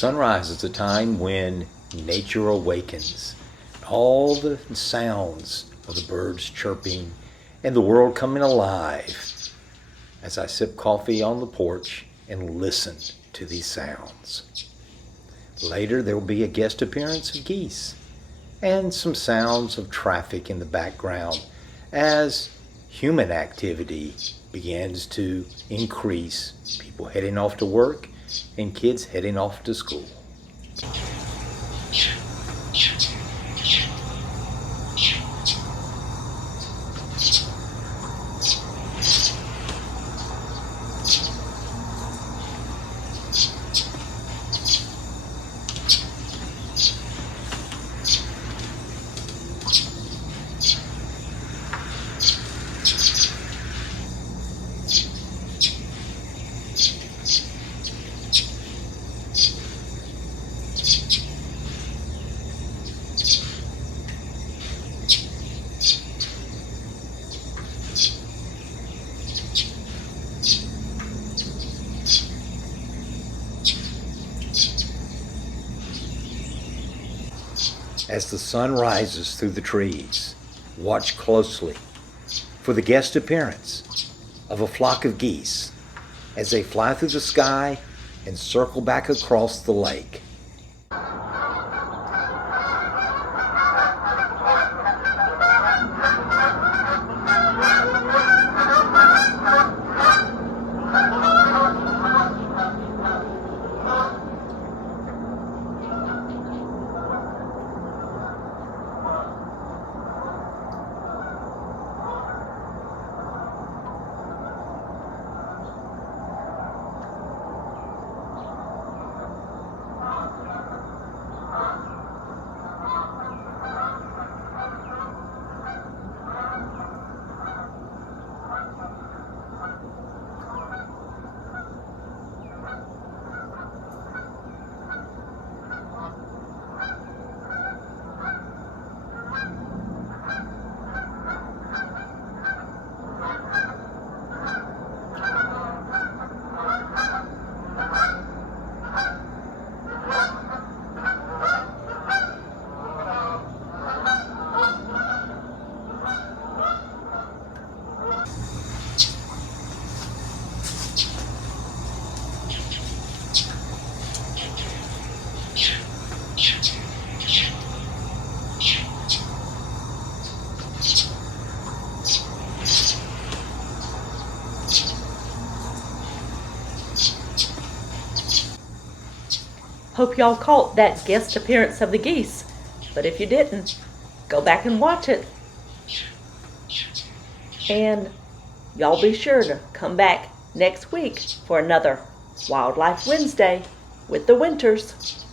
Sunrise is a time when nature awakens. All the sounds of the birds chirping and the world coming alive as I sip coffee on the porch and listen to these sounds. Later there will be a guest appearance of geese and some sounds of traffic in the background as human activity begins to increase. People heading off to work and kids heading off to school. As the sun rises through the trees, watch closely for the guest appearance of a flock of geese as they fly through the sky and circle back across the lake. Hope y'all caught that guest appearance of the geese, but if you didn't, go back and watch it. And y'all be sure to come back next week for another Wildlife Wednesday with the Winters.